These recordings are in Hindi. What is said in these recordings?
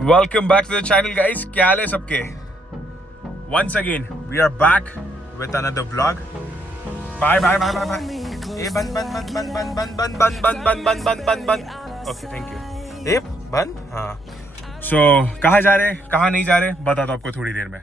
Welcome back to the channel, guys. क्या हाल है सबके? Once again, we are back with another vlog. Bye. ए बंद. Okay, thank you. ए बंद. हाँ. So कहाँ जा रहे? कहाँ नहीं जा रहे? बता दो आपको थोड़ी देर में.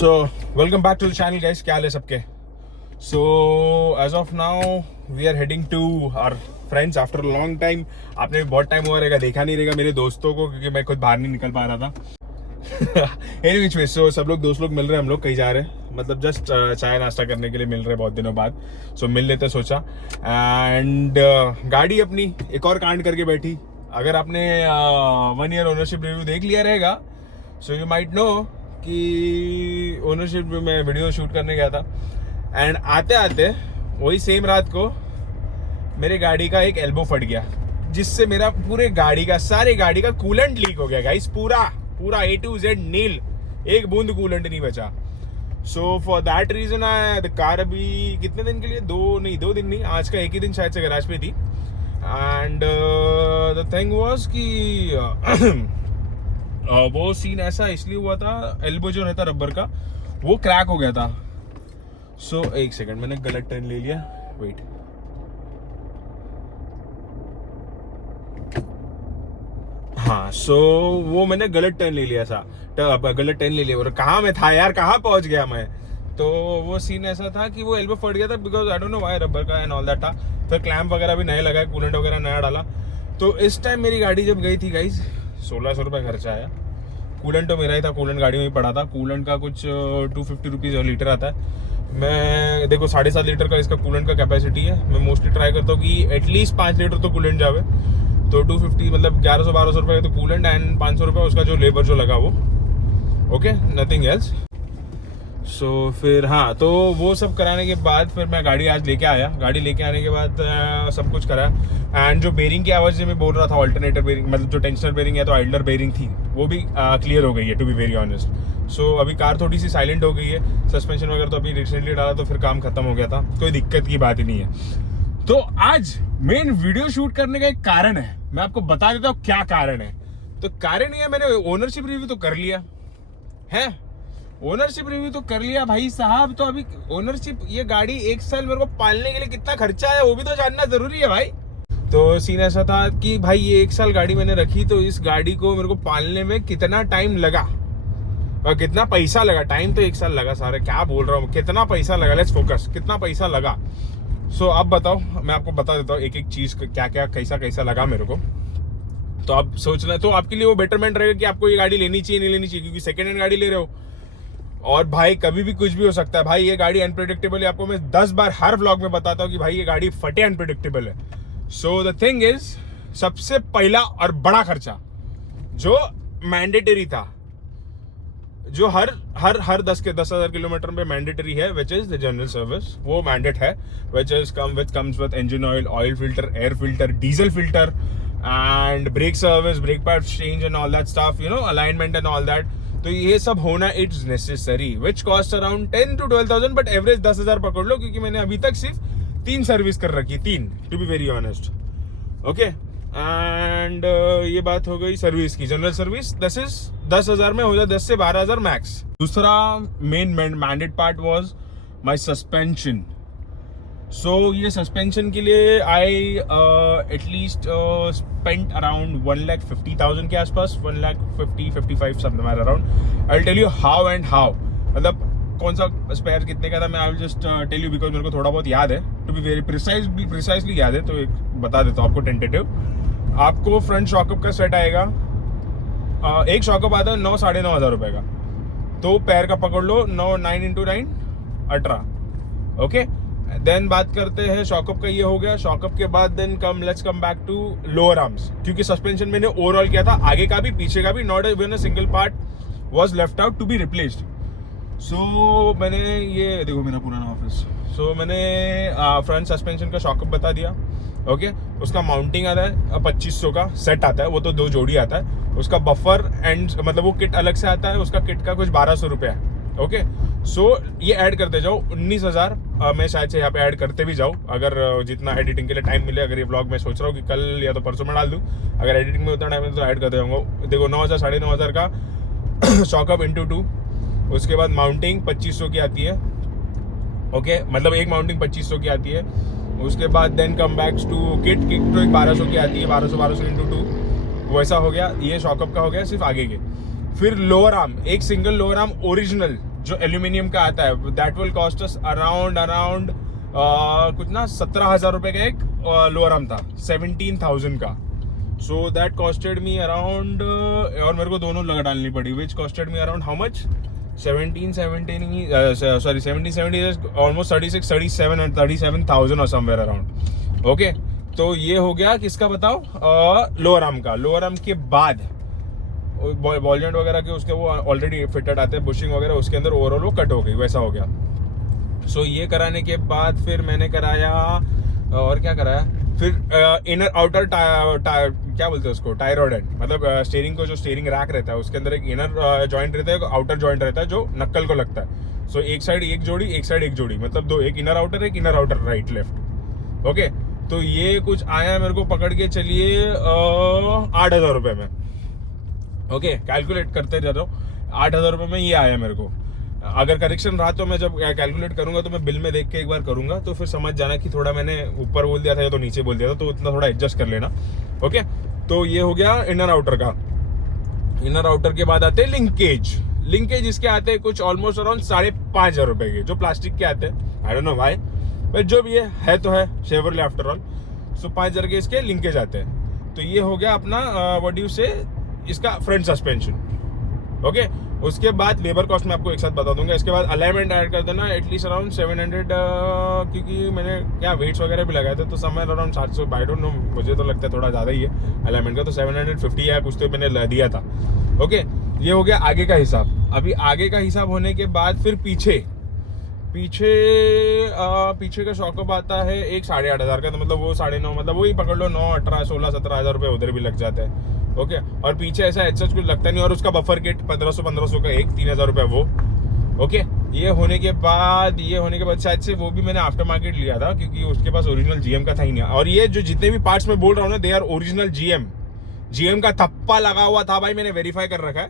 So welcome back to the channel, guys. क्या हाल है सबके? So as of now we are heading to our friends after a long time. आपने बहुत टाइम हुआ रहेगा देखा नहीं रहेगा मेरे दोस्तों को, क्योंकि मैं खुद बाहर नहीं निकल पा रहा था. Anyway, so सब लोग दोस्त लोग मिल रहे हैं, हम लोग कहीं जा रहे हैं, मतलब जस्ट चाय नाश्ता करने के लिए मिल रहे हैं बहुत दिनों बाद. So मिल लेते सोचा. एंड गाड़ी अपनी एक और कांड करके बैठी. अगर आपने 1 year ओनरशिप रिव्यू देख लिया रहेगा, so you might know कि ओनरशिप में मैं वीडियो शूट करने गया था. एंड आते आते वही सेम रात को मेरे गाड़ी का एक एल्बो फट गया, जिससे मेरा पूरे गाड़ी का सारे गाड़ी का कूलेंट लीक हो गया गाइस. पूरा A to Z नील, एक बूंद कूलेंट नहीं बचा. So for that reason the car अभी कितने दिन के लिए, 2 दिन नहीं, आज का एक ही दिन शायद से गैराज पे थी. एंड द थिंग वाज कि वो सीन ऐसा इसलिए हुआ था, एल्बो जो रहता रबर का वो क्रैक हो गया था. सो एक सेकंड, मैंने गलत टर्न ले लिया, वेट. हाँ, सो वो मैंने गलत टर्न ले लिया था, गलत टर्न ले लिया. और कहाँ मैं था यार, कहाँ पहुंच गया मैं. तो वो सीन ऐसा था कि वो एल्बो फट गया था because I don't know why, rubber का एंड ऑल दैट था. फिर क्लैम्प वगैरह भी नए लगा, कूलेंट वगैरह नया डाला. तो इस टाइम मेरी गाड़ी जब गई थी गाइज, 1600 रुपये खर्चा आया. कूलेंट तो मेरा ही था, कूलेंट गाड़ी में ही पड़ा था. कूलेंट का कुछ 250 रुपीज़ लीटर आता है. मैं देखो 7.5 लीटर का इसका कूलेंट का कैपेसिटी है. मैं मोस्टली ट्राई करता हूँ कि एटलीस्ट 5 लीटर तो कूलेंट जावे. तो 250 मतलब 1100-1200 रुपये तो कूलेंट एंड 500 रुपये उसका जो लेबर जो लगा वो. Okay, nothing else. सो फिर हाँ, तो वो सब कराने के बाद फिर मैं गाड़ी आज लेके आया. गाड़ी लेके आने के बाद सब कुछ करा. एंड जो बेरिंग की आवाज़ मैं बोल रहा था, ऑल्टरनेटर बेरिंग मतलब जो टेंशनर बेरिंग है तो आइडलर बेरिंग थी, वो भी क्लियर हो गई है, टू बी वेरी ऑनेस्ट. सो अभी कार थोड़ी सी साइलेंट हो गई है. सस्पेंशन वगैरह तो अभी रिसेंटली डाला तो फिर काम खत्म हो गया था, कोई दिक्कत की बात ही नहीं है. तो आज मेन वीडियो शूट करने का एक कारण है, मैं आपको बता देता हूँ क्या कारण है. तो कारण ये है, मैंने ओनरशिप रिव्यू तो कर लिया है, ओनरशिप रिव्यू तो कर लिया भाई साहब. तो अभी ओनरशिप, ये गाड़ी 1 साल मेरे को पालने के लिए कितना खर्चा है वो भी तो जानना जरूरी है भाई. तो सीन ऐसा था कि भाई ये 1 साल गाड़ी मैंने रखी, तो इस गाड़ी को मेरे को पालने में कितना टाइम लगा और कितना पैसा लगा. टाइम तो 1 साल लगा, सारे क्या बोल रहा हूँ, कितना पैसा लगा. लेट्स फोकस, कितना पैसा लगा. सो अब बताओ, मैं आपको बता देता हूँ एक एक चीज क्या क्या कैसा लगा मेरे को. तो आप सोच रहे, तो आपके लिए वो बेटरमेंट रहेगा कि आपको ये गाड़ी लेनी चाहिए नहीं लेनी चाहिए, क्योंकि सेकेंड हैंड गाड़ी ले रहे हो और भाई कभी भी कुछ भी हो सकता है. भाई ये गाड़ी अनप्रेडिक्टेबल है, आपको मैं 10 बार हर व्लॉग में बताता हूँ कि भाई ये गाड़ी फटे अनप्रेडिक्टेबल है. सो द थिंग इज, सबसे पहला और बड़ा खर्चा जो मैंडेटरी था, जो हर 10,000 किलोमीटर पे मैंडेटरी है, which is the general service. वो मैंडेट है, which is comes with engine oil filter, air filter, diesel filter and brake service, brake pad change and all that stuff, you know, alignment and all that. तो ये सब होना it's necessary, which cost around 10 to 12,000, but average 10,000 पकड़ लो, क्योंकि मैंने अभी तक सिर्फ 3 सर्विस कर रखी, 3 to be very honest. Okay, and ये बात हो गई सर्विस की. जनरल सर्विस 10,000 में हो जाए, 10 से 12,000 मैक्स. दूसरा main mandate part was my suspension. So ये सस्पेंशन के लिए आई एटलीस्ट स्पेंट अराउंड 1,50,000 के आसपास, 1,50,55 something around. I tell you how and how, मतलब कौन सा स्पेयर कितने का था, मैं I will just tell you because मेरे को थोड़ा बहुत याद है, टू बी वेरी प्रिसाइसली याद है. तो एक बता देता हूँ आपको टेंटेटिव. आपको फ्रंट शॉकअप का सेट आएगा, एक शॉकअप आता है 9-9.5 हज़ार रुपये का. तो पैर का पकड़ लो 9 into 9 18. ओके, देन बात करते हैं शॉकअप का, ये हो गया. शॉकअप के बाद then let's come back to lower arms, क्योंकि सस्पेंशन मैंने ओवरऑल किया था, आगे का भी पीछे का भी, not even a single part was left out to be replaced. So मैंने ये देखो मेरा पुराना ऑफिस. सो मैंने फ्रंट सस्पेंशन का शॉकअप बता दिया. ओके उसका माउंटिंग आता है 2500 का सेट आता है, वो तो 2 जोड़ी आता है। उसका बफर एंड मतलब वो किट अलग से आता है, उसका किट का कुछ 1200 रुपया है। ओके सो ये ऐड करते जाओ 19,000। मैं शायद से यहाँ पे ऐड करते भी जाऊँ अगर जितना एडिटिंग के लिए टाइम मिले। अगर ये व्लॉग मैं सोच रहा हूँ कि कल या तो परसों में डाल दूँ, अगर एडिटिंग में उतना टाइम है तो ऐड करते जाऊँगा। देखो 9,000 9,500 का शॉकअप इंटू 2, उसके बाद माउंटिंग 2500 की आती है। ओके मतलब एक माउंटिंग 2500 की आती है। उसके बाद then come backs to kit तो एक 1200 की आती है, 1200 इंटू 2 वैसा हो गया। ये शॉकअप का हो गया सिर्फ आगे के। फिर लोअर आर्म, एक सिंगल लोअर आर्म ओरिजिनल जो एल्यूमिनियम का आता है, that will cost us around कुछ ना 17,000 रुपये का एक लोअर आर्म था, 17,000 का। So that costed me around, और मेरे को दोनों लगा डालनी पड़ी, which costed me around how much 17 almost 37,000 और समवेयर अराउंड। ओके तो ये हो गया किसका बताओ, लोअर आर्म का। लोअर आर्म के बाद बॉल जॉइंट वगैरह के उसके वो ऑलरेडी फिटेड आते हैं, बुशिंग वगैरह उसके अंदर ओवरऑल वो कट हो गई, वैसा हो गया। सो ये कराने के बाद फिर मैंने कराया और क्या कराया, फिर इनर आउटर क्या बोलते हैं उसको, टाई रॉड एंड, मतलब स्टीयरिंग को जो स्टीयरिंग रैक रहता है उसके अंदर एक इनर जॉइंट रहता है, एक आउटर जॉइंट रहता है जो नक्कल को लगता है। सो एक साइड एक जोड़ी, एक साइड एक जोड़ी, मतलब दो, एक inner outer right left. Okay तो ये कुछ आया मेरे को पकड़ के चलिए 8,000 रुपये में। ओके कैलकुलेट करते जा रहा हूँ, 8,000 रुपये में ये आया मेरे को। अगर करेक्शन रहा तो मैं जब कैलकुलेट करूंगा तो मैं बिल में देख के एक बार करूंगा, तो फिर समझ जाना कि थोड़ा मैंने ऊपर बोल दिया था या तो नीचे बोल दिया था, तो उतना थोड़ा एडजस्ट कर लेना। ओके तो ये हो गया इनर आउटर का। इनर आउटर के बाद आते हैं लिंकेज इसके आते हैं कुछ ऑलमोस्ट अराउंड 5,500 रुपए के, जो प्लास्टिक के आते हैं। I don't know why, but जो भी है तो है शेवरले आफ्टर ऑल। सो 5,000 के इसके लिंकेज आते हैं। तो ये हो गया अपना व्हाट डू यू से, इसका फ्रंट सस्पेंशन। ओके उसके बाद लेबर कॉस्ट मैं आपको एक साथ बता दूंगा। इसके बाद अलाइनमेंट ऐड कर देना एटलीस्ट अराउंड 700, क्योंकि मैंने क्या वेट्स वगैरह भी लगाए थे, तो somewhere around 700, I don't know, मुझे तो लगता है थोड़ा ज़्यादा ही है अलाइनमेंट का, तो 750 है कुछ तो मैंने दिया था। ओके ये हो गया आगे का हिसाब। अभी आगे का हिसाब होने के बाद फिर पीछे का शॉकअप आता है एक 8,500 का, तो मतलब वो 9.5, मतलब वही पकड़ लो 9, 18, 16, 17,000 रुपये उधर भी लग जाते हैं। ओके और पीछे ऐसा कुछ लगता नहीं, और उसका बफर किट 1500 का एक, 3,000 रुपये वो। ओके ये होने के बाद शायद से वो भी मैंने आफ्टर मार्केट लिया था, क्योंकि उसके पास ओरिजिनल जीएम का था ही नहीं। और ये जो जितने भी पार्ट्स में बोल रहा हूँ ना, दे आर ओरिजिनल जीएम का थप्पा लगा हुआ था भाई, मैंने वेरीफाई कर रखा है।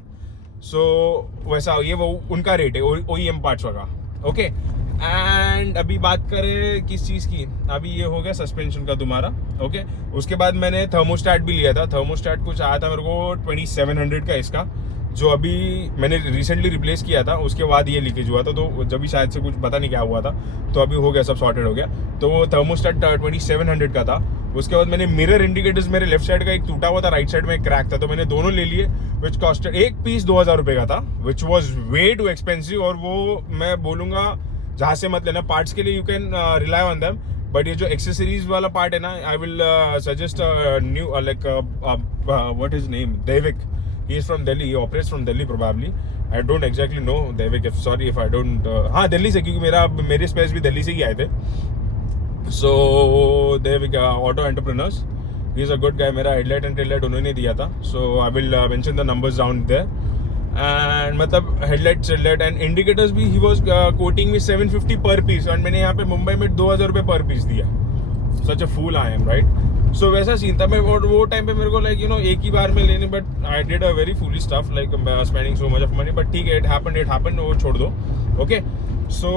सो वैसा ये वो उनका रेट है ओईएम पार्ट्स का। ओके एंड अभी बात करें किस चीज़ की, अभी ये हो गया सस्पेंशन का तुम्हारा। ओके उसके बाद मैंने थर्मोस्टैट भी लिया था। थर्मोस्टैट कुछ आया था मेरे को 2700 का इसका, जो अभी मैंने रिसेंटली रिप्लेस किया था। उसके बाद ये लीकेज हुआ था, तो जब भी शायद से कुछ पता नहीं क्या हुआ था, तो अभी हो गया, सब सॉर्टेड हो गया। तो वो थर्मोस्टैट 2700 का था। उसके बाद मैंने मिरर इंडिकेटर्स, मेरे लेफ्ट साइड का एक टूटा हुआ था, राइट साइड में एक क्रैक था, तो मैंने दोनों ले लिए, विच कॉस्टेड एक पीस 2,000 रुपये का था, which was way too expensive. और वो मैं बोलूँगा जहाँ से मत लेना, पार्ट्स के लिए you can rely on them, but ये जो एक्सेसरीज वाला पार्ट है ना, I will suggest new like what is name, Devik. He is from Delhi. He operates from Delhi probably. I don't exactly know Devik. Sorry if I don't. हाँ दिल्ली से, क्योंकि मेरे स्पेस भी दिल्ली से ही आए थे। So Devik auto entrepreneurs. He is a good guy. मेरा headlight and taillight उन्होंने दिया था. So I will mention the numbers down there. And मतलब headlight, taillight and indicators भी he was quoting me 750 per piece. और मैंने यहाँ पे मुंबई में 2,000 रुपये per piece दिया। Such a fool I am, right? सो वैसा सीन था। मैं वो टाइम पे मेरे को लाइक एक ही बार में लेने, but I did a very foolish stuff like spending so much of money, but ठीक है, इट हैपेंड, वो छोड़ दो। ओके सो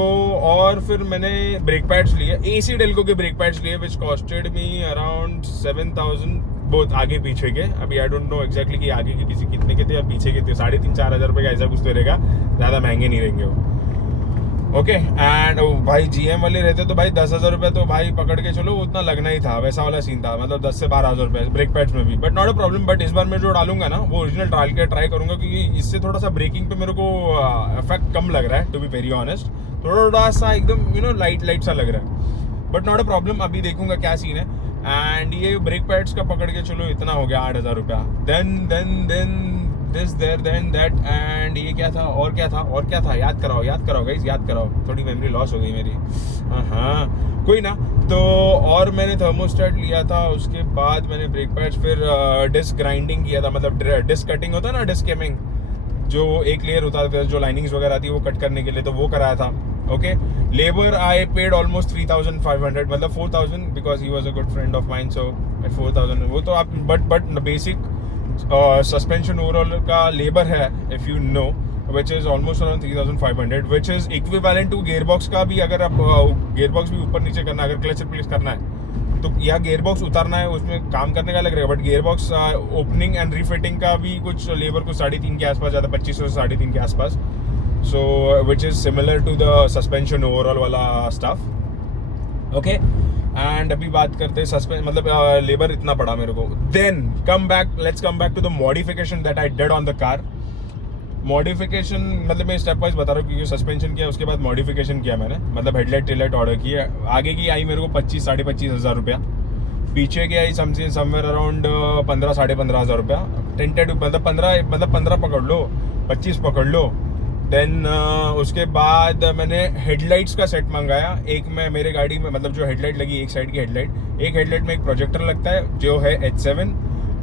और फिर मैंने ब्रेक पैड्स लिए, AC डेल्को के ब्रेक पैड्स लिए, विच कॉस्टेड मी अराउंड 7,000 बोथ आगे पीछे के। अभी आई डोंट नो एक्जैक्टली कि आगे के पीछे कितने के थे या पीछे के थे, 3,500-4,000 रुपये का ऐसा कुछ तो रहेगा, ज़्यादा महंगे नहीं रहेंगे वो। ओके एंड भाई जीएम वाले रहते तो भाई 10,000 रुपये तो भाई पकड़ के चलो उतना लगना ही था, वैसा वाला सीन था, मतलब 10 से 12,000 रुपये ब्रेक पैड्स में भी, but not a problem. But इस बार मैं जो डालूंगा ना वो ओरिजिनल डाल के ट्राई करूंगा, क्योंकि इससे थोड़ा सा ब्रेकिंग पे मेरे को इफेक्ट कम लग रहा है, टू बी वेरी ऑनेस्ट। थोड़ा सा एकदम लाइट सा लग रहा है, बट नॉट अ प्रॉब्लम, अभी देखूंगा क्या सीन है। एंड ये ब्रेक पैड्स का पकड़ के चलो इतना हो गया 8,000 रुपया। Then this there then that and ये क्या था और क्या था, याद कराओ गाइस, याद कराओ, थोड़ी मेमोरी लॉस हो गई मेरी। हाँ कोई ना। तो और मैंने थर्मोस्टेट लिया था, उसके बाद मैंने ब्रेक पैड्स, फिर डिस्क ग्राइंडिंग किया था, मतलब डिस्क कटिंग होता है ना, डिस्क केमिंग, जो एक लेयर होता था जो लाइनिंग्स वगैरह थी वो कट करने के लिए, तो वो कराया था। Okay, labour I paid almost 3,500, मतलब 4,000 because he was a good friend of mine, so 4,000 वो तो आप बट बेसिक सस्पेंशन ओवरऑल का लेबर है if you know, which is almost around 3,500, which is equivalent to gear box का भी। अगर आप गेयर बॉक्स भी ऊपर नीचे करना है, अगर क्लच रिप्लेस करना है तो, या गेयर बॉक्स उतारना है, उसमें काम करने का लग रहा है, but gear box opening and refitting का भी कुछ लेबर को 3,500 के आसपास जाता है, 2,500 से 3,500 के आसपास। So which is similar to the suspension overall वाला स्टाफ। ओके, एंड अभी बात करते हैं सस्पेंस, मतलब लेबर इतना पड़ा मेरे को। Then let's come back to the modification that I did on the car. Modification मतलब मैं स्टेप वाइज बता रहा हूँ, क्योंकि सस्पेंशन किया उसके बाद मॉडिफिकेशन किया मैंने, मतलब हेडलाइट टेललाइट ऑर्डर की है। आगे की आई मेरे को 25,000-25,500 रुपया, पीछे की आई समवेयर अराउंड 15,000-15,500 रुपया। टेंटेड मतलब 15 पकड़ लो, 25 पकड़ लो। देन उसके बाद मैंने हेडलाइट्स का सेट मंगाया। एक में मेरे गाड़ी में, मतलब जो हेडलाइट लगी एक साइड की हेडलाइट, एक हेडलाइट में एक प्रोजेक्टर लगता है जो है H7,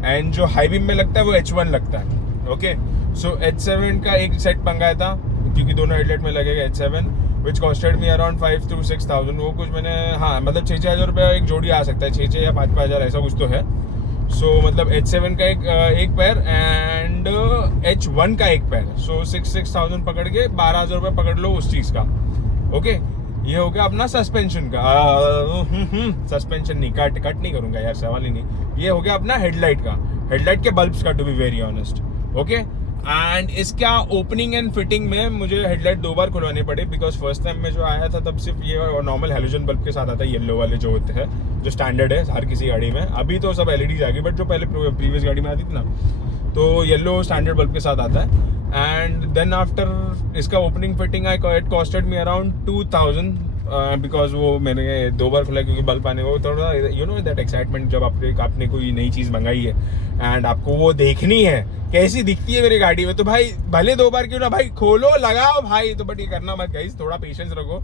एंड जो हाई बीम में लगता है वो H1 लगता है। ओके, सो H7 का एक सेट मंगाया था, क्योंकि दोनों हेडलाइट में लगेगा H7, which costed me around 5,000 to 6,000। वो कुछ मैंने, हाँ मतलब 6,000 रुपया एक जोड़ी आ सकता है, 6 या 5,000 ऐसा कुछ तो है। सो मतलब H7 का एक पैर एंड H1 का एक पैर, सो 6,000 पकड़ के 12,000 रुपये पकड़ लो उस चीज़ का। ओके, ये हो गया अपना सस्पेंशन का। सस्पेंशन नहीं, कट नहीं करूंगा यार, सवाल ही नहीं। ये हो गया अपना हेडलाइट का, हेडलाइट के बल्ब्स का, to be very honest. Okay, and इसका ओपनिंग एंड फिटिंग में मुझे हेडलाइट 2 बार खुलवाने पड़े, बिकॉज फर्स्ट टाइम में जो आया था तब सिर्फ ये नॉर्मल हेलोजन बल्ब के साथ आता है, येलो वाले जो होते हैं, जो स्टैंडर्ड है हर किसी गाड़ी में। अभी तो सब LEDs आ गई, बट जो पहले प्रीवियस गाड़ी में आती थी ना, तो येलो स्टैंडर्ड बल्ब के साथ आता है। एंड देन आफ्टर इसका opening fitting it costed me around 2,000, because वो मैंने 2 बार खुला, क्योंकि बल्ब आने को थोड़ा, यू नो दैट एक्साइटमेंट, जब आपने कोई नई चीज़ मंगाई है एंड आपको वो देखनी है कैसी दिखती है मेरी गाड़ी में, तो भाई भले 2 बार क्यों ना भाई, खोलो लगाओ भाई, तो बट ये करना मत गाइस, थोड़ा पेशेंस रखो।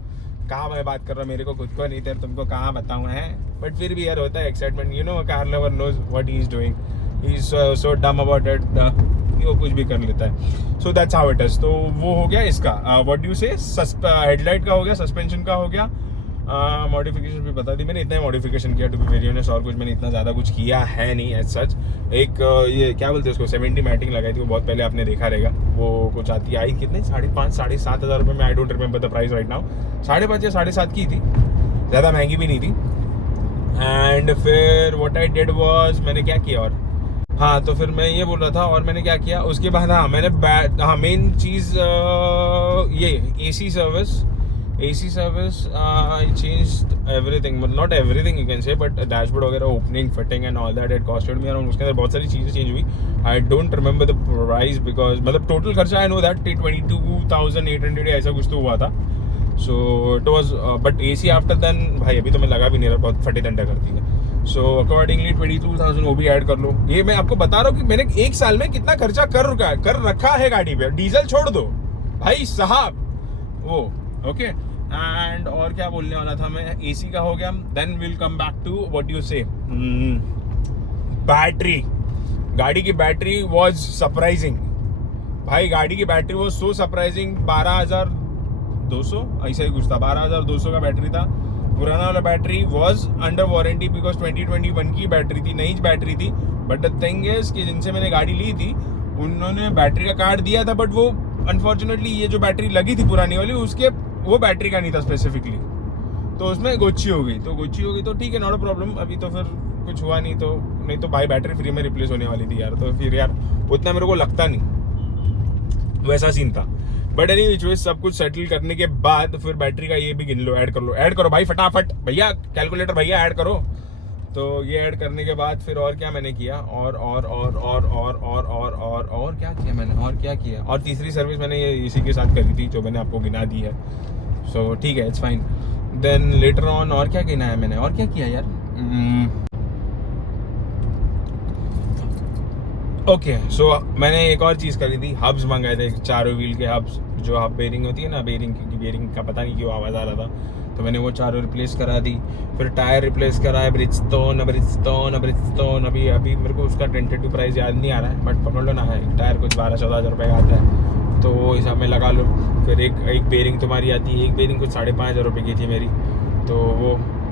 कहाँ मैं बात कर रहा हूँ, मेरे को खुद को नहीं, तेरे तुमको कहाँ बताऊँ है, बट फिर भी यार होता है excitement. You know, car lover knows what he is doing, he is so dumb about it, वो कुछ भी कर लेता है। So that's how it is. तो वो हो गया इसका, what do you say, headlight का हो गया, सस्पेंशन का हो गया, मॉडिफिकेशन भी बता दी मैंने। इतना ही मॉडिफिकेशन किया टू बी वेरी ऑनेस्ट, और कुछ मैंने इतना ज़्यादा कुछ किया है नहीं एज सच। एक ये क्या बोलते हैं उसको, 70 मैटिंग लगाई थी, वो बहुत पहले आपने देखा रहेगा, वो कुछ आती आई कितने 5,500-7,000 रुपये में, आई don't remember the price right now, 5,500 या 7,500 की थी, ज़्यादा महंगी भी नहीं थी। एंड फिर व्हाट आई डिड वाज, मैंने क्या किया, और हाँ तो फिर मैं ये बोल रहा था, और मैंने क्या किया उसके बाद, हाँ मैंने मेन चीज़ ये AC service I changed everything, not everything you can say, but dashboard वगैरह, opening fitting and all that, it costed me around, उसके अंदर बहुत सारी चीज़ें चेंज हुई। I don't remember the price, because मतलब टोटल खर्चा आई नो दैट 22,800 ऐसा कुछ तो हुआ था। So it was, but AC after then भाई अभी तो मैं लगा भी नहीं रहा, बहुत फटे डंडा करती है। सो अकॉर्डिंगली 22,000 वो भी ऐड कर लो। ये मैं आपको बता रहा हूँ कि मैंने 1 साल में कितना खर्चा कर रखा है गाड़ी पे। डीजल छोड़ दो भाई साहब वो। ओके, एंड और क्या बोलने वाला था मैं, AC का हो गया। Then will come back to what you say, battery. गाड़ी की बैटरी वॉज सरप्राइजिंग भाई, गाड़ी की बैटरी वॉज सो सरप्राइजिंग। 12,200 ऐसा ही कुछ था, 12,200 का बैटरी था। पुराना वाला battery was under warranty, because 2021 की बैटरी थी, नई बैटरी थी। बट द थिंग इज कि जिनसे मैंने गाड़ी ली थी उन्होंने बैटरी का कार्ड दिया था, बट वो अनफॉर्चुनेटली ये जो बैटरी लगी थी पुरानी वाली, उसके वो बैटरी का नहीं था स्पेसिफिकली, तो उसमें गोची हो गई। तो ठीक है, नॉट अ प्रॉब्लम। अभी तो फिर कुछ हुआ नहीं तो भाई बैटरी फ्री में रिप्लेस होने वाली थी यार, तो फिर यार उतना मेरे को लगता नहीं, वैसा सीन था। बट एनी विच वेज सब कुछ सेटल करने के बाद फिर बैटरी का ये भी गिन लो, ऐड करो भाई फटाफट भैया, कैलकुलेटर भैया ऐड करो। तो ये ऐड करने के बाद फिर और क्या मैंने किया, और क्या किया मैंने, और तीसरी सर्विस मैंने ये इसी के साथ करी थी जो मैंने आपको गिना दी है। सो ठीक है, it's fine. Then later on और क्या गिना है मैंने, और क्या किया यार, ओके सो मैंने एक और चीज़ करी थी, हब्स मंगाए थे, चारों व्हील के हब्स, जो हब बेरिंग होती है ना, बेरिंग का पता नहीं क्यों आवाज़ आ रहा था, तो मैंने वो चारों रिप्लेस करा दी। फिर टायर रिप्लेस करा है, ब्रिजस्टोन अभी मेरे को उसका टेंटेटिव प्राइस याद नहीं आ रहा है, बट पकड़ लो ना, है टायर कुछ 12-14 हज़ार रुपये का आता है, तो वो हिसाब में लगा लो। फिर एक बेरिंग तुम्हारी आती है, एक बेरिंग कुछ 5,500 रुपये की थी मेरी, तो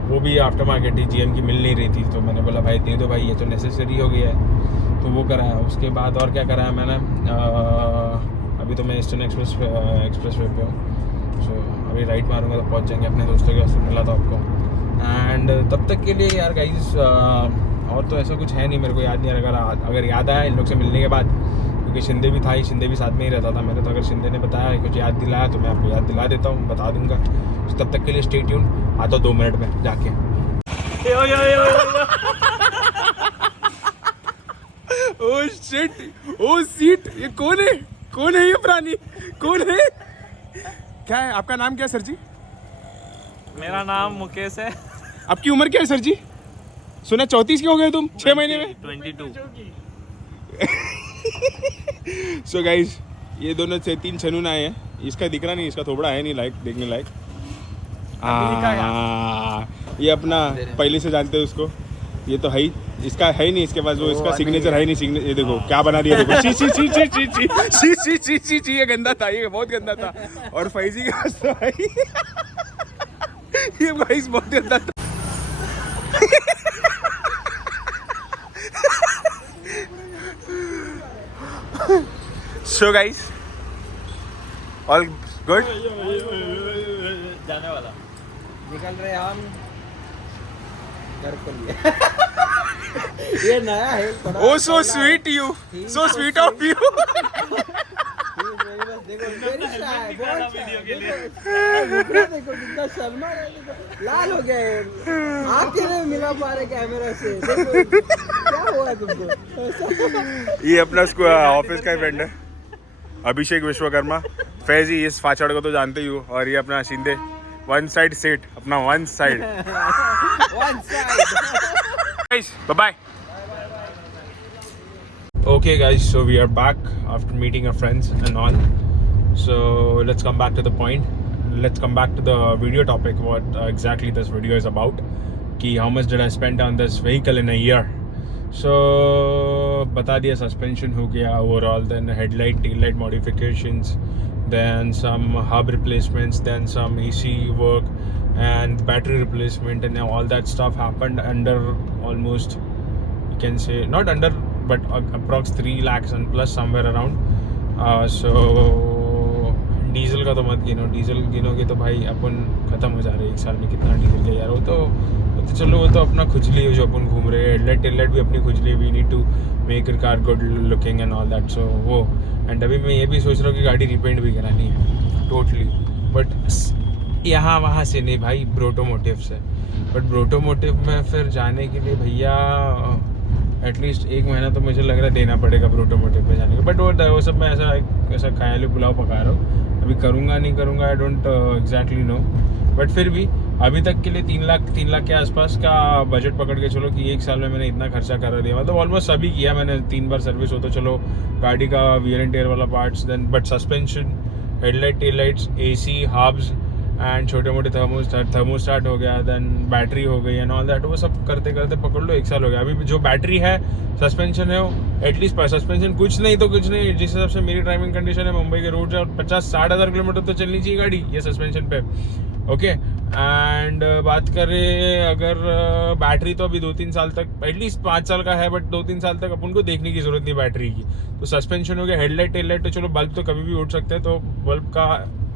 वो भी आफ्टर मार्केट ही GM की मिल नहीं रही थी, तो मैंने बोला भाई दे दो भाई, ये तो नेसेसरी हो गया है, तो वो कराया। उसके बाद और क्या कराया मैंने, अभी तो मैं ईस्टर्न एक्सप्रेस वे पे हूँ, सो अभी राइट मारूंगा तो पहुँच जाएंगे अपने दोस्तों के पास, मिला था आपको। एंड तब तक के लिए यार गाइस और तो ऐसा कुछ है नहीं, मेरे को याद नहीं आ रहा। अगर याद आया इन लोग से मिलने के बाद, क्योंकि शिंदे भी था ही, शिंदे भी साथ में ही रहता था मेरे, तो अगर शिंदे ने बताया कुछ याद दिलाया तो मैं आपको याद दिला देता हूँ, बता दूंगा। तो तब तक के लिए स्टे ट्यून, आता 2 मिनट में जाके। ओह शिट, ओह सीट, ये कौन है ये प्राणी, कौन है? क्या है आपका नाम, क्या है सर जी? मेरा नाम मुकेश है। आपकी उम्र क्या है सर जी? सुना 34 के हो गए तुम 6 महीने में? 22। सो गाइस, ये दोनों से 3 छनून आए हैं, इसका दिख रहा नहीं, इसका थोबड़ा है नहीं लाइक देखने लायक। ये अपना पहले से जानते हैं उसको, ये तो है ही, इसका है ही नहीं इसके पास, वो इसका सिग्नेचर है ही नहीं। सिग्नेचर ये देखो क्या बना दिया, देखो सी सी सी सी सी सी सी सी सी सी, ये गंदा था, ये बहुत गंदा था। और फैजी के पास तो है ही, ये गाइस बहुत गंदा था। So guys, all good? जाने वाला निकल रहे हम घर के लिए। ये नया है थोड़ा। Oh so sweet you, so sweet of you. देखो देखो कितना शर्मा है, देखो लाल हो गया है, आँख नहीं मिला पा रहे कैमरा से, देखो क्या हुआ तुमको। ये अपना ऑफिस का इवेंट है, अभिषेक विश्वकर्मा। फैजी इस फाचड़ को तो जानते ही हो, और ये अपना शिंदे, वन साइड सीट, अपना one side. Bye bye. Okay guys, so we are back after meeting our friends and all, so let's come back to the point, let's come back to the video topic, what exactly this video is about, ki how much did I spend on this vehicle in a year. So bata diya, suspension ho gaya overall, then headlight tail light modifications, then some hub replacements, then some AC work and battery replacement, and all that stuff happened under almost, you can say not under but approx 3 lakhs and plus somewhere around. So diesel का तो मत गिनो, डीजल गिनोगे तो भाई अपन ख़त्म हो जा रहे हैं 1 साल में, कितना डीजल गया यार। वो तो चलो, वो तो अपना खुजली है जो अपन घूम रहे हैं, हेडलाइट टेललाइट भी अपनी खुजली, we need to make your car good looking and all that, so वो। एंड अभी मैं ये भी सोच रहा हूँ कि गाड़ी रिपेंट भी करानी है टोटली, बट यहाँ वहाँ से नहीं भाई, ब्रोटोमोटिव से। बट ब्रोटोमोटिव में फिर जाने के लिए भैया एटलीस्ट 1 महीना तो मुझे लग रहा है देना पड़ेगा ब्रोटोमोटिव पे जाने का। बट वो सब मैं ऐसा ख्याली पुलाव पका रहा हूँ, अभी करूँगा नहीं करूँगा I don't exactly know. But फिर भी अभी तक के लिए 3 लाख के आसपास का बजट पकड़ के चलो कि 1 साल में मैंने इतना खर्चा कर दिया, मतलब ऑलमोस्ट सभी किया मैंने, 3 बार सर्विस हो तो चलो, गाड़ी का वियर एंड टेयर वाला parts, then but suspension, headlight tail lights, AC, hubs and छोटे मोटे थर्मोस्टाट हो गया, देन बैटरी हो गई एंड ऑल दैट, वो सब करते करते पकड़ लो 1 साल हो गया। अभी जो बैटरी है, सस्पेंशन है, वो एटलीस्ट सस्पेंशन कुछ नहीं तो कुछ नहीं, जिस हिसाब से मेरी ड्राइविंग कंडीशन है मुंबई के रोड और 50-60 हज़ार किलोमीटर तो चलनी चाहिए गाड़ी ये सस्पेंशन पे, ओके। एंड बात करें अगर बैटरी, तो अभी 2-3 साल तक, एटलीस्ट 5 साल का है, बट 2-3 साल तक अपन को देखने की जरूरत नहीं बैटरी की। तो सस्पेंशन हो गया, हेडलाइट टेल लाइट तो चलो, बल्ब तो कभी भी उठ सकते हैं, तो बल्ब का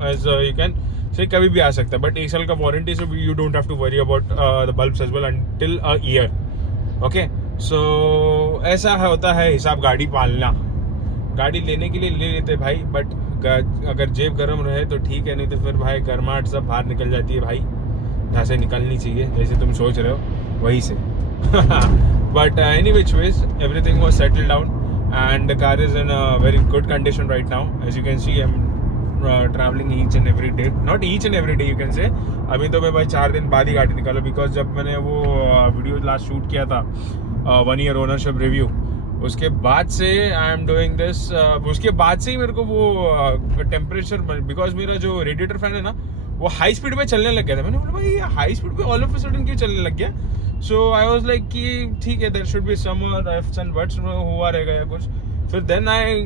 एज यू कैन से कभी भी आ सकता है, बट 1 साल का warranty, so you don't have to worry about the bulbs as well until a year, okay. So ऐसा होता है हिसाब गाड़ी पालना। गाड़ी लेने के लिए ले लेते भाई, बट अगर जेब गर्म रहे तो ठीक है, नहीं तो फिर भाई गर्माहट सब बाहर निकल जाती है भाई, जहाँ से निकलनी चाहिए, जैसे तुम सोच रहे हो वहीं से। But any which ways everything was settled down and the car is in a very good condition right now, as you can see I am travelling each and every day, not each and every day you can say. अभी तो मैं भाई 4 दिन बाद ही गाड़ी निकाला, बिकॉज जब मैंने वो वीडियो लास्ट शूट किया था 1 ईयर ओनरशिप रिव्यू, उसके बाद से आई एम डूइंग दिस, उसके बाद से ही मेरे को वो टेम्परेचर, बिकॉज मेरा जो रेडिएटर फैन है ना वो हाई स्पीड पे चलने लग गया था। मैंने बोला भाई ये हाई स्पीड पे ऑल ऑफ अ सडन क्यों चलने लग गया। सो आई वाज लाइक कि ठीक है, there should be summer ifs and buts हुआ रहेगा या कुछ। फिर then I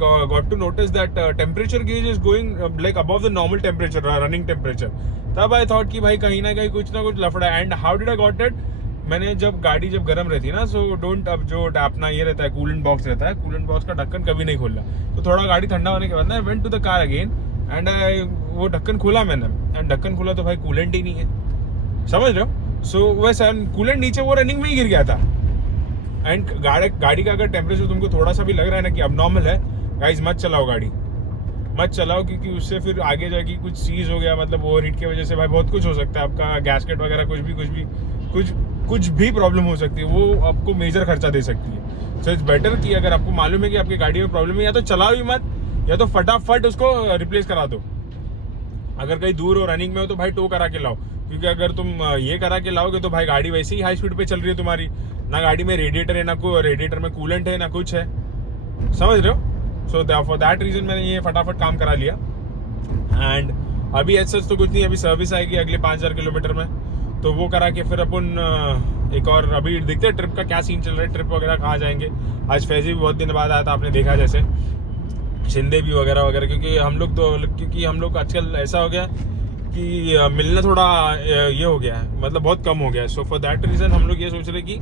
got to notice that temperature gauge is going like above the normal temperature, running temperature. तब I thought कि भाई कहीं ना कहीं कुछ ना कुछ लफड़ा है। And how did I got it, मैंने जब गाड़ी जब गर्म रहती है ना, सो डोंट, अब जो अपना ये रहता है कूलेंट बॉक्स रहता है, कूलेंट बॉक्स का ढक्कन कभी नहीं खोलना। तो थोड़ा गाड़ी ठंडा होने के बाद ना went to the car again and वो ढक्कन खोला मैंने, एंड ढक्कन खोला तो भाई कूलेंट ही नहीं है, समझ रहे हो। सो वैसे कूलेंट नीचे वो रनिंग में ही गिर गया था। एंड गाड़ी का अगर टेम्परेचर तुमको थोड़ा सा भी लग रहा है ना कि अब नॉर्मल है, गाइस मत चलाओ गाड़ी, मत चलाओ, क्योंकि उससे फिर आगे जाके कुछ सीज हो गया, मतलब ओवर हीट की वजह से भाई बहुत कुछ हो सकता है। आपका गैसकेट वगैरह कुछ भी प्रॉब्लम हो सकती है, वो आपको मेजर खर्चा दे सकती है। सो इट्स बेटर कि अगर आपको मालूम है कि आपकी गाड़ी में प्रॉब्लम है, या तो चलाओ ही मत, या तो फटाफट उसको रिप्लेस करा दो। अगर कहीं दूर हो, रनिंग में हो, तो भाई टो करा के लाओ, क्योंकि अगर तुम ये करा के लाओगे तो भाई गाड़ी वैसे ही हाई स्पीड पे चल रही है तुम्हारी, ना गाड़ी में रेडिएटर है, ना कोई रेडिएटर में कूलेंट है, ना कुछ है, समझ रहे हो। सो फॉर दैट रीजन मैंने ये फटाफट काम करा लिया। एंड अभी ऐसा तो कुछ नहीं, अभी सर्विस आएगी अगले 5000 किलोमीटर में, तो वो करा के फिर अपन एक और अभी देखते हैं ट्रिप का क्या सीन चल रहा है, ट्रिप वगैरह कहाँ जाएंगे। आज फैजी भी बहुत दिन बाद आया था, आपने देखा जैसे, शिंदे भी वगैरह वगैरह, क्योंकि हम लोग आजकल ऐसा हो गया कि मिलना थोड़ा ये हो गया है, मतलब बहुत कम हो गया है। सो फॉर दैट रीज़न हम लोग ये सोच रहे कि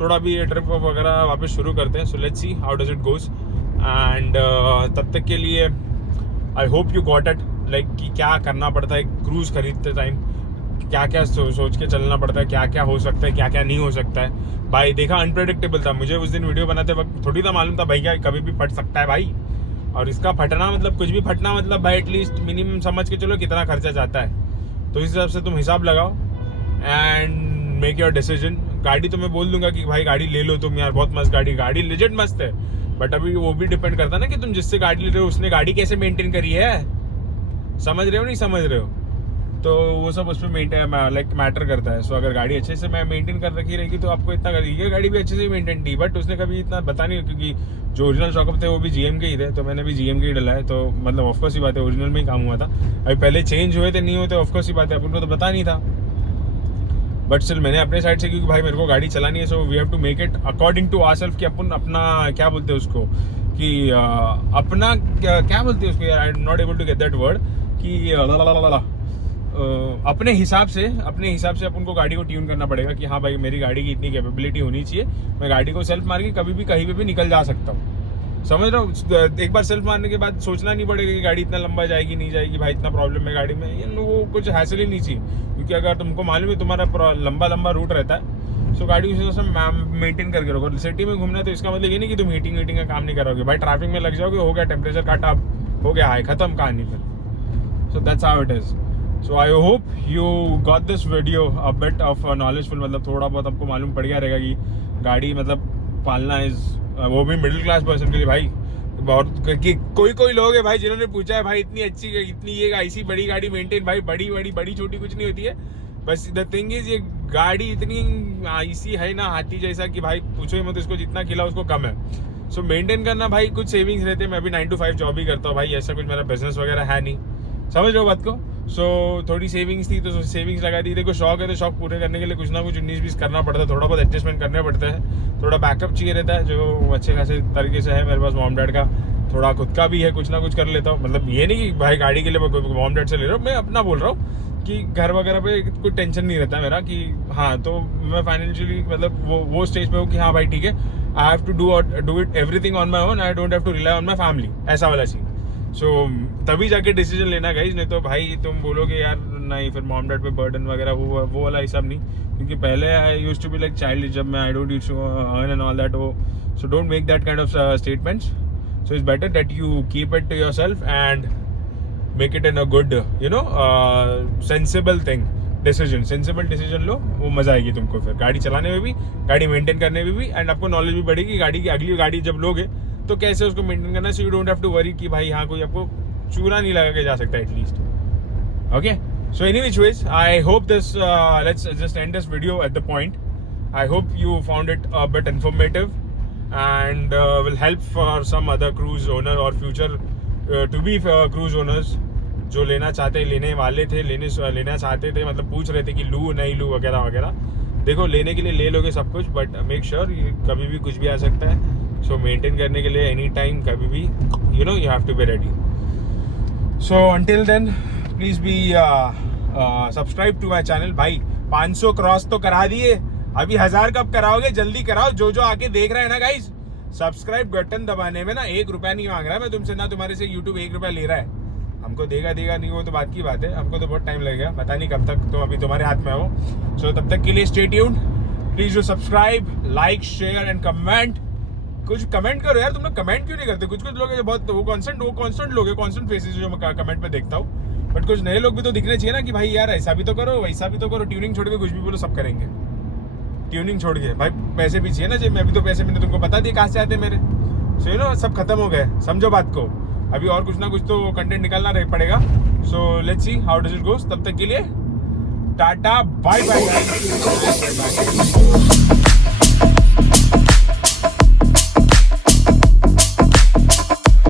थोड़ा भी ये ट्रिप वगैरह वापस शुरू करते हैं। So let's see how does it goes. And तब तक के लिए I hope you got it, like कि क्या करना पड़ता है क्रूज़ खरीदते टाइम, क्या क्या सोच के चलना पड़ता है, क्या क्या हो सकता है, क्या क्या नहीं हो सकता है। भाई देखा, अनप्रेडिक्टेबल था। मुझे उस दिन वीडियो बनाते वक्त थोड़ी था मालूम था भाई क्या कभी भी फट सकता है भाई। और इसका फटना मतलब कुछ भी फटना मतलब भाई एटलीस्ट मिनिमम समझ के चलो कितना खर्चा जाता है। तो इस हिसाब से तुम हिसाब लगाओ एंड मेक योर डिसीजन। गाड़ी तो मैं बोल दूंगा कि भाई गाड़ी ले लो तुम यार, बहुत मस्त गाड़ी लेजेंड मस्त है, बट अभी वो भी डिपेंड करता है ना कि तुम जिससे गाड़ी ले रहे हो उसने गाड़ी कैसे मेंटेन करी है, समझ रहे हो नहीं समझ रहे हो। तो वो सब उसमें मैटर करता है। सो अगर गाड़ी अच्छे से मैं मेंटेन कर रखी रहेगी तो आपको इतना करेगी। ये गाड़ी भी अच्छे से मेंटेन थी, बट उसने कभी इतना बता नहीं, क्योंकि जो ओरिजिनल शॉकअप थे वो भी जीएम के ही थे, तो मैंने भी जीएम के ही डला है। तो मतलब ऑफकोर्स ही बात है, ओरिजिनल में ही काम हुआ था। अभी पहले चेंज हुए थे नहीं होते, ऑफकोर्स ही बात है, अपन को तो पता नहीं था। बट स्टिल मैंने अपने साइड से, क्योंकि भाई मेरे को गाड़ी चलानी है, so we have to make it according to ourself, कि अपन अपना क्या बोलते हैं उसको, कि अपना क्या बोलते हैं उसको यार, I am not able to get that word, कि अपने हिसाब से अपन को गाड़ी को ट्यून करना पड़ेगा कि हाँ भाई मेरी गाड़ी की इतनी कैपेबिलिटी होनी चाहिए, मैं गाड़ी को सेल्फ मार के कभी भी कहीं पे भी निकल जा सकता हूँ, समझ रहा हूँ। एक बार सेल्फ मारने के बाद सोचना नहीं पड़ेगा कि गाड़ी इतना लंबा जाएगी नहीं जाएगी, भाई इतना प्रॉब्लम है गाड़ी में, ये वो कुछ हैसल ही नहीं चाहिए। क्योंकि अगर तुमको मालूम है तुम्हारा लंबा रूट रहता है, सो गाड़ी उसी तरह मेंटेन करके रखो। सिटी में घूमना है तो इसका मतलब ये नहीं कि तुम हीटिंग का काम नहीं करोगे, भाई ट्रैफिक में लग जाओगे, हो गया टेम्परेचर काटा, हो गया हाई, खत्म कहानी फिर। सो that's how it is. So I hope you got this video a bit of knowledgeful, मतलब थोड़ा बहुत आपको मालूम पड़ गया रहेगा कि गाड़ी मतलब पालना इज, वो भी मिडिल क्लास पर्सन के लिए भाई बहुत, कि कोई लोग है भाई जिन्होंने पूछा है भाई इतनी ये ऐसी बड़ी गाड़ी मेंटेन, भाई बड़ी छोटी कुछ नहीं होती है। बस द थिंग इज ये गाड़ी इतनी ऐसी है ना हाथी जैसा कि भाई पूछो ही मत, इसको जितना खिला उसको कम है। सो मेंटेन करना भाई, कुछ सेविंग्स रहते हैं। मैं अभी 9 to 5 जॉब ही करता हूँ भाई, ऐसा कुछ मेरा बिजनेस वगैरह है नहीं, समझ रहे हो बात को। सो थोड़ी सेविंग्स थी तो सेविंग्स लगा दी। देखो शौक है तो शौक पूरे करने के लिए कुछ ना कुछ 19-20 करना पड़ता है, थोड़ा बहुत एडजस्टमेंट करने पड़ता है, थोड़ा बैकअप चाहिए रहता है, जो अच्छे खासे तरीके से है मेरे पास मॉम डैड का, थोड़ा खुद का भी है, कुछ ना कुछ कर लेता हूँ। मतलब ये नहीं कि भाई गाड़ी के लिए मॉम डैड से ले रहा हूँ, मैं अपना बोल रहा हूँ कि घर वगैरह पे कोई टेंशन नहीं रहता मेरा, कि हाँ तो मैं फाइनेंशियली मतलब वो स्टेज पे हूँ कि हाँ भाई ठीक है, I have to do it everything on my own, I don't have to rely on my family, ऐसा वाला सीन। सो तभी जाके डिसीजन लेना गाइस, नहीं तो भाई तुम बोलोगे यार नहीं फिर मॉम डैड पे बर्डन वगैरह वो वाला हिसाब नहीं। क्योंकि पहले I used to be like child, जब मैं I don't used to earn and all that, so don't make that kind of statements. So it's better that you keep it to yourself and make it in a good sensible thing, sensible decision लो, वो मजा आएगी तुमको फिर गाड़ी चलाने में भी, गाड़ी मेंटेन करने में भी, एंड आपको नॉलेज भी बढ़ेगी गाड़ी की। अगली गाड़ी जब लोगे तो कैसे उसको मेंटेन करना, so you don't have to worry कि भाई हाँ कोई आपको चूरा नहीं लगा के जा सकता at least. Okay, so any which ways I hope this, let's just and this video at the point. I hope you found it a bit informative and will help for some other cruise owner or future to be cruise owners जो लेना चाहते, लेने वाले थे, लेना चाहते थे, मतलब पूछ रहे थे कि लूँ नहीं लूँ वगैरह वगैरह. देखो लेने के लिए ले लोगे सब कुछ, बट मेक श्योर कभी भी कुछ भी आ सकता है. सो मेंटेन करने के लिए एनी टाइम कभी भी you have to be ready. So until then please be subscribe to my channel. भाई 500 क्रॉस तो करा दिए, अभी 1000 कब कराओगे? जल्दी कराओ. जो आके देख रहे हैं ना गाइस, सब्सक्राइब बटन दबाने में ना 1 रुपया नहीं मांग रहा है मैं तुमसे, ना तुम्हारे से यूट्यूब 1 रुपया ले रहा है. हमको देगा नहीं वो तो बात की बात है, हमको तो बहुत टाइम लगेगा, पता नहीं कब तक, तो अभी तुम्हारे हाथ में हो. सो तब तक के लिए stay tuned. Please do subscribe, like, share and comment. कुछ कमेंट करो यार, तुम लोग कमेंट क्यों नहीं करते? कुछ लोग हैं बहुत वो कांस्टेंट लोग हैं, कांस्टेंट फेसेस जो मैं कमेंट में देखता हूँ, बट कुछ नए लोग भी तो दिखने चाहिए ना कि भाई यार ऐसा भी तो करो, वैसा भी तो करो. ट्यूनिंग छोड़ के कुछ भी बोलो, सब करेंगे. ट्यूनिंग छोड़ के भाई पैसे भी चाहिए ना जेब में. अभी तो पैसे मैंने तुमको बता दिए कहाँ से आते मेरे. सो सब खत्म हो गए, समझो बात को. अभी और कुछ ना कुछ तो कंटेंट निकालना पड़ेगा. So let's see how does it goes. तब तक के लिए टाटा, बाय बाय.